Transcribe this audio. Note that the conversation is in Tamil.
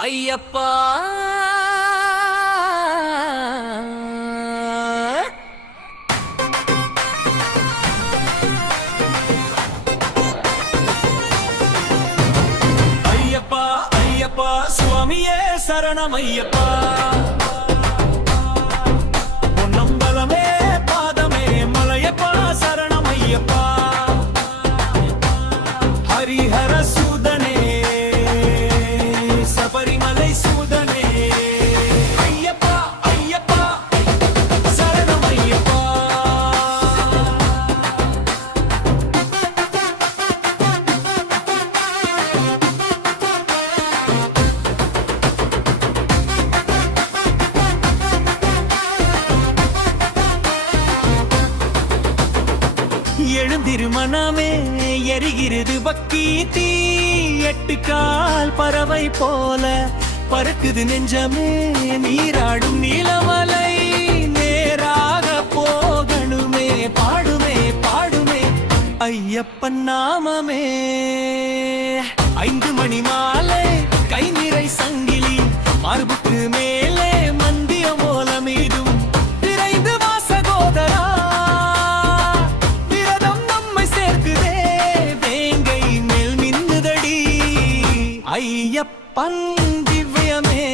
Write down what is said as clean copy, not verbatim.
ஐயப்பா ஐயப்பா ஐயப்பா சுவாமியே சரணம் ஐயப்பா பொன்னம்பலமே பாதமே மலையப்பா சரணம் ஐயப்பா ஹரிஹர சூதனே சபரிமலை சூதனே ஐயப்பா ஐயப்பா சரணம் ஐயப்பா எழுந்திரு மனமே எரிகிறது பக்தி தீ எட்டு கால் பறவை போல பறக்குது நெஞ்சமே நீராடும் நீலமலை நேராக போகணுமே பாடுமே பாடுமே ஐயப்பன் நாமமே 5 மணி மாலை கை நிறை சங்கிலி மார்புக்கு மேலே மந்திய மோலமீதும் விரைந்து வாசகோதரா ஐயப்பன் திவ்யமே